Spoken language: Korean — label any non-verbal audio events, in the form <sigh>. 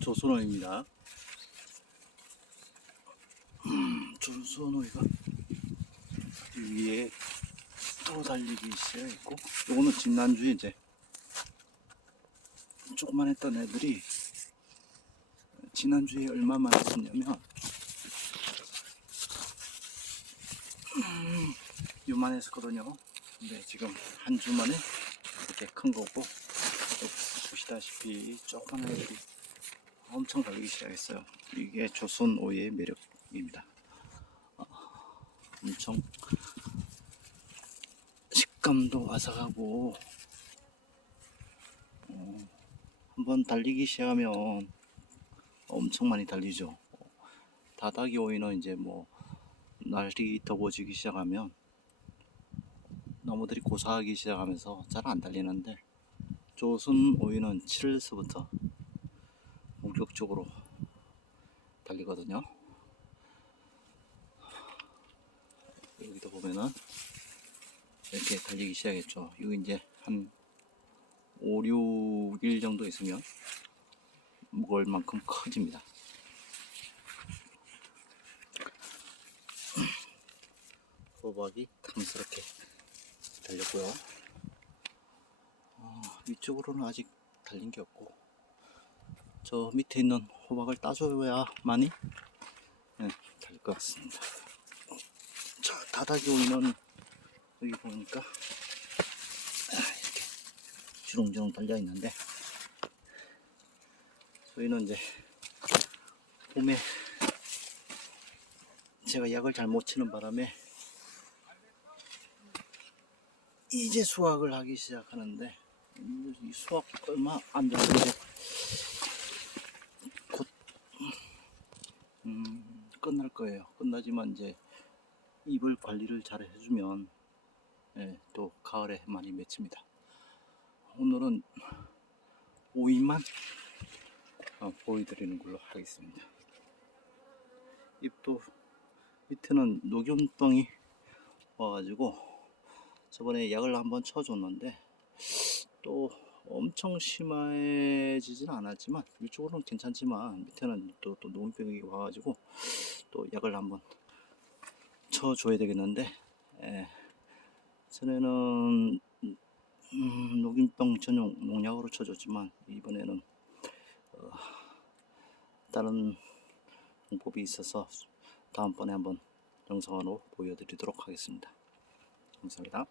조선호입니다. 조선호이가 위에 또 달리기 시작했고, 요거는 지난주에 이제 조그만 했던 애들이 지난주에 얼마 만 했었냐면 음, 요만했었거든요. 근데 지금 한 주 만에 이렇게 큰 거고 또 보시다시피 조그만 애들이 엄청 달리기 시작했어요. 이게 조선 오이의 매력입니다. 어, 엄청 식감도 아삭하고 어, 한번 달리기 시작하면 엄청 많이 달리죠. 다닥이 오이는 이제 뭐 날이 더워지기 시작하면 나무들이 고사하기 시작하면서 잘 안 달리는데 조선 오이는 7월서부터 본격적으로 달리거든요. 여기도 보면은 이렇게 달리기 시작했죠. 이거 이제 한 5, 6일 정도 있으면 먹을 만큼 커집니다. <clears throat> 호박이 탐스럽게 달렸고요. 어, 위쪽으로는 아직 달린 게 없고 저 밑에 있는 호박을 따줘야만이 네, 달릴 것 같습니다. 자, 다닥이 오이는 여기 보니까 아, 이렇게 주렁주렁 달려 있는데 저희는 이제 봄에 제가 약을 잘 못 치는 바람에 이제 수확을 하기 시작하는데 이 수확 얼마 안 됐는데 곧 음, 끝날 거예요. 끝나지만 이제 잎을 관리를 잘 해주면 예, 또 가을에 많이 맺힙니다. 오늘은 오이만 어, 보여드리는 걸로 하겠습니다. 잎도 밑에는 녹균병이 와가지고 저번에 약을 한번 쳐줬는데 또 엄청 심해지진 않았지만 위쪽으로는 괜찮지만 밑에는 또, 또 녹균병이 와가지고 또 약을 한번 쳐줘야 되겠는데 예, 전에는 음, 녹균병 전용 농약으로 쳐줬지만 이번에는 어, 다른 방법이 있어서 다음번에 한번 영상으로 보여드리도록 하겠습니다. 감사합니다.